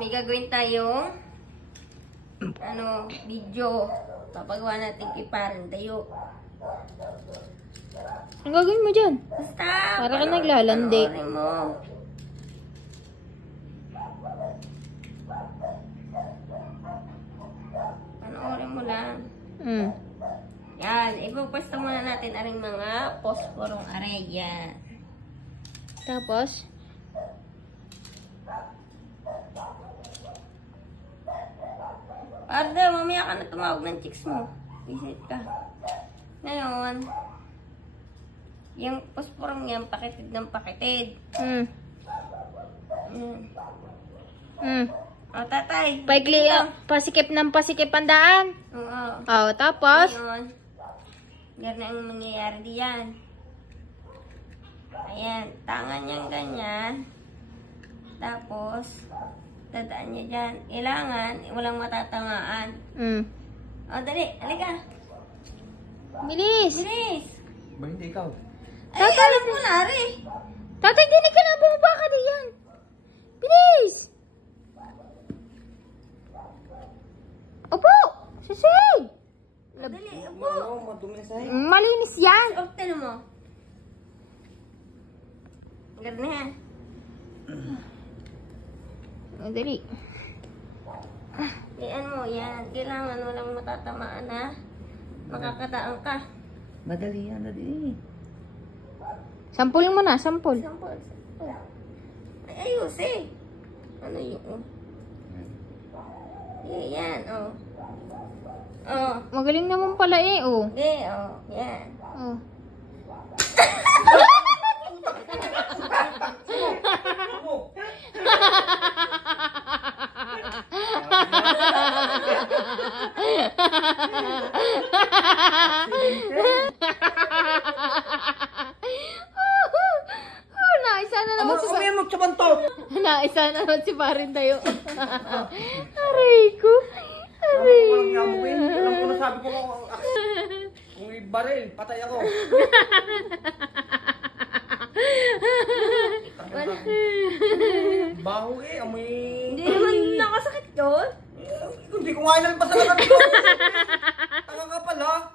may gagawin tayong video. Papagawa natin kay Parang Dayo. Ang gagawin mo dyan? Basta, para ka naglalandi. Panoorin mo. Panoorin mo lang. Yan, ipupwesto muna natin aring mga posporong aray. Yan. Tapos? Arda, mamaya ka na tumawag ng chicks mo. Visit ka. Ngayon, yung posporong yan, pakitid ng pakitid. O, tatay. Paikli, pasikip ng pasikip ang daan. Oo. O, tapos? Ngayon, ganyan ang mangyayari diyan. Ayan, tangan niyang ganyan. Tapos, dadaan niya dyan. Kailangan, walang matatangaan. O, dali, halika. Bilis. Bilis. Ba hindi ikaw? Ay, alam mo na, Ari. Tatay, dinig ka na. Bumaba ka diyan. Bilis. Opo. Sisig. Dali, upo. Madumi na sa'yo. Malinis yan. O, tino mo. Ganyan. Dali. Diyan mo, yan. Kailangan walang matatamaan na makakataan ka. Madali yan, dali. Sampul mo na, sampul. Sampol. Ay, ayos eh. Ano yun? Yan, oh. Oh. Magaling naman pala eh, oh. Okay, oh. Yan. Oh. Naisa na naman si Naisa na naman si Parang Dayo. Aray ko. Aray. Walang yamuin. Alam ko na sabi ko kung ibaril, patay ako. Baho eh, amoy. Hindi naman nakasakit doon. Hindi ko nga inalpasan na kami. Tanga ka pala.